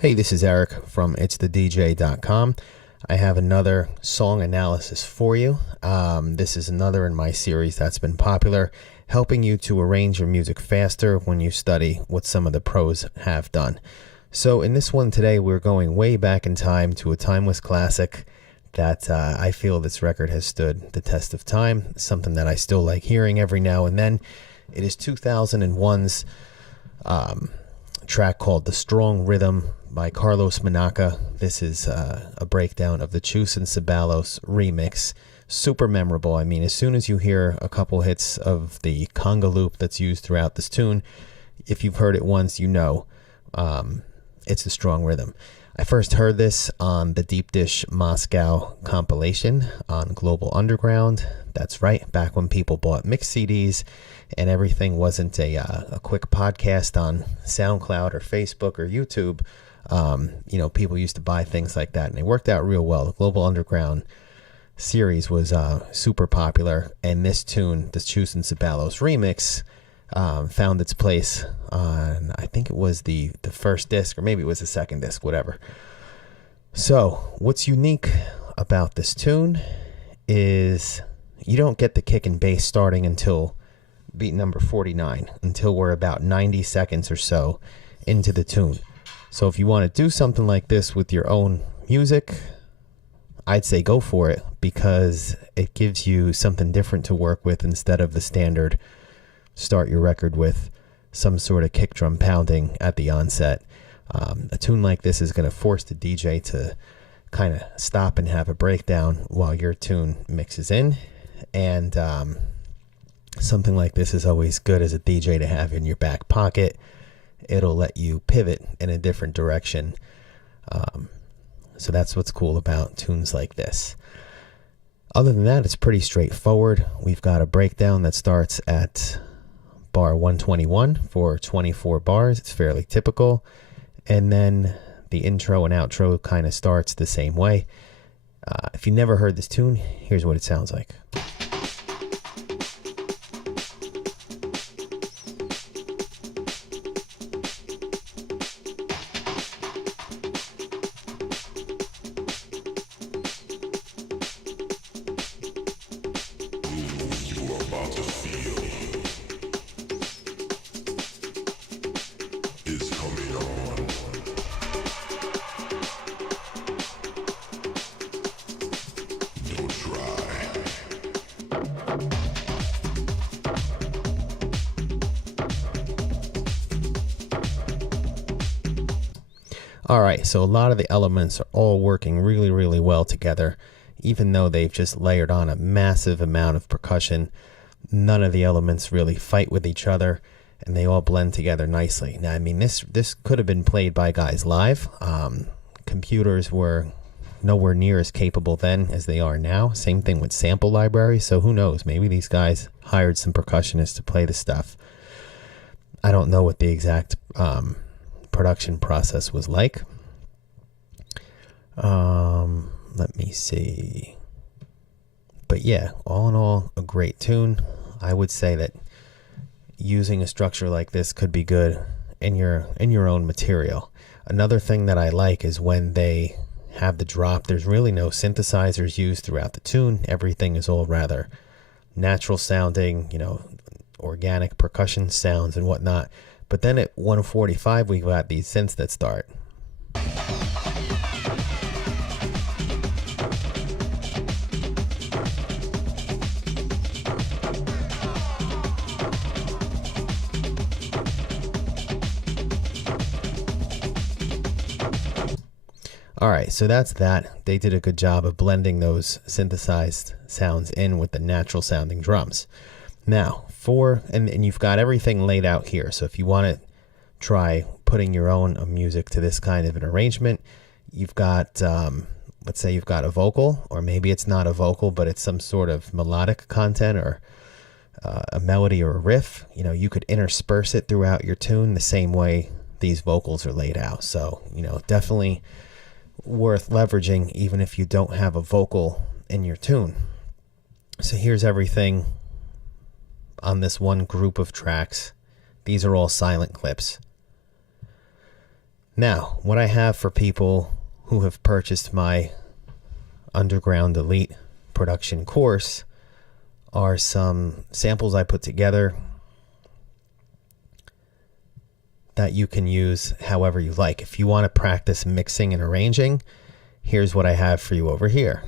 Hey, this is Eric from itsthedj.com. I have another song analysis for you. This is another in my series that's been popular, helping you to arrange your music faster when you study what some of the pros have done. So in this one today, we're going way back in time to a timeless classic that I feel this record has stood the test of time, something that I still like hearing every now and then. It is 2001's track called The Strong Rhythm by Carlos Menaka. This is a breakdown of the Chus and Ceballos remix. Super memorable. I mean, as soon as you hear a couple hits of the conga loop that's used throughout this tune, if you've heard it once, you know it's The Strong Rhythm. I first heard this on the Deep Dish Moscow compilation on Global Underground. That's right, back when people bought mix CDs and everything wasn't a quick podcast on SoundCloud or Facebook or YouTube. People used to buy things like that, and they worked out real well. The Global Underground series was super popular, and this tune, the Chus and Ceballos remix, found its place on, I think it was the first disc, or maybe it was the second disc, whatever. So what's unique about this tune is you don't get the kick and bass starting until beat number 49, until we're about 90 seconds or so into the tune. So if you want to do something like this with your own music, I'd say go for it, because it gives you something different to work with instead of the standard start your record with some sort of kick drum pounding at the onset. A tune like this is going to force the DJ to kind of stop and have a breakdown while your tune mixes in. And something like this is always good as a DJ to have in your back pocket. It'll let you pivot in a different direction. So that's what's cool about tunes like this. Other than that, it's pretty straightforward. We've got a breakdown that starts at bar 121 for 24 bars. It's fairly typical. And then the intro and outro kind of starts the same way. If you never heard this tune, here's what it sounds like. All right, so a lot of the elements are all working really, really well together, even though they've just layered on a massive amount of percussion. None of the elements really fight with each other, and they all blend together nicely. Now, I mean, this could have been played by guys live. Computers were nowhere near as capable then as they are now. Same thing with sample libraries, so who knows? Maybe these guys hired some percussionists to play the stuff. I don't know what the exact production process was like. Let me see. But yeah, all in all, a great tune. I would say that using a structure like this could be good in your own material. Another thing that I like is when they have the drop, there's really no synthesizers used throughout the tune. Everything is all rather natural sounding, organic percussion sounds and whatnot. But then at 145, we got these synths that start. All right, so that's that. They did a good job of blending those synthesized sounds in with the natural sounding drums. Now, and you've got everything laid out here. So if you want to try putting your own music to this kind of an arrangement, you've got, let's say you've got a vocal, or maybe it's not a vocal, but it's some sort of melodic content or a melody or a riff. You could intersperse it throughout your tune the same way these vocals are laid out. So, definitely worth leveraging even if you don't have a vocal in your tune. So here's everything on this one group of tracks. These are all silent clips. Now, what I have for people who have purchased my Underground Elite production course are some samples I put together that you can use however you like. If you want to practice mixing and arranging, here's what I have for you over here.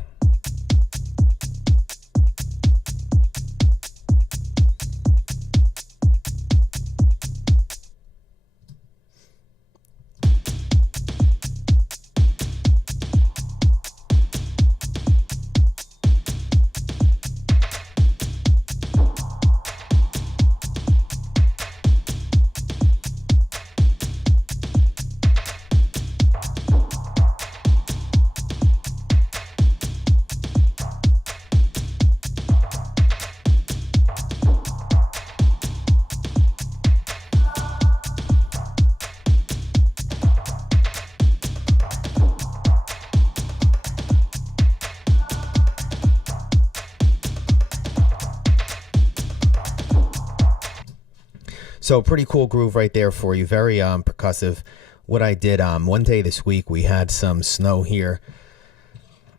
So pretty cool groove right there for you. Very percussive. What I did one day this week, we had some snow here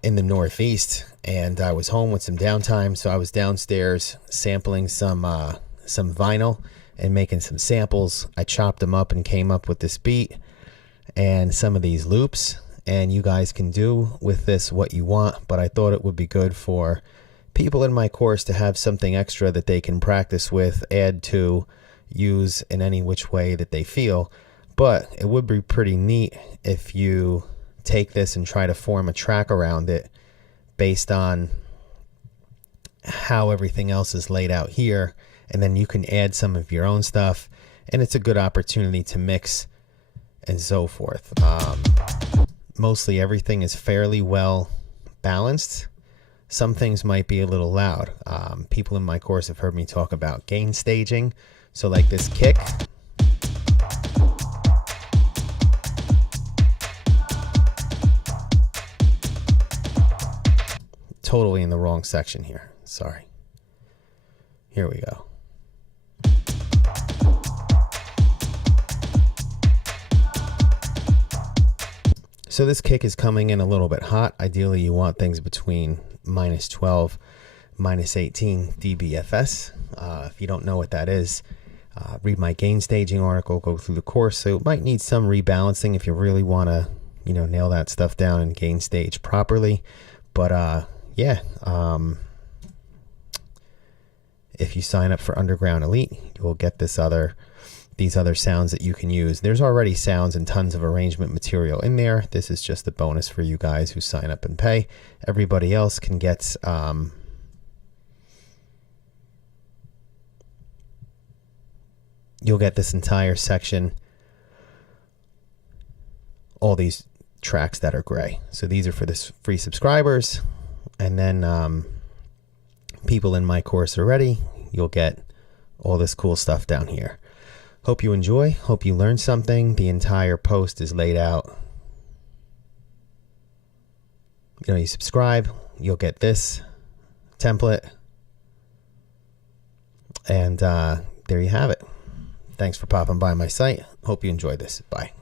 in the Northeast, and I was home with some downtime, so I was downstairs sampling some vinyl and making some samples. I chopped them up and came up with this beat and some of these loops, and you guys can do with this what you want, but I thought it would be good for people in my course to have something extra that they can practice with, add to, use in any which way that they feel. But it would be pretty neat if you take this and try to form a track around it based on how everything else is laid out here, and then you can add some of your own stuff, and it's a good opportunity to mix and so forth. Mostly everything is fairly well balanced. Some things might be a little loud. People in my course have heard me talk about gain staging. So like this kick, totally in the wrong section here. Sorry. Here we go. So this kick is coming in a little bit hot. Ideally, you want things between -12, -18 dBFS. If you don't know what that is, read my gain staging article, go through the course. So it might need some rebalancing if you really want to, nail that stuff down and gain stage properly. But yeah, if you sign up for Underground Elite, you will get these other sounds that you can use. There's already sounds and tons of arrangement material in there. This is just a bonus for you guys who sign up and pay. Everybody else can get you'll get this entire section, all these tracks that are gray. So these are for the free subscribers, and then people in my course already, you'll get all this cool stuff down here. Hope you enjoy. Hope you learned something. The entire post is laid out. You subscribe, you'll get this template, and there you have it. Thanks for popping by my site. Hope you enjoyed this. Bye.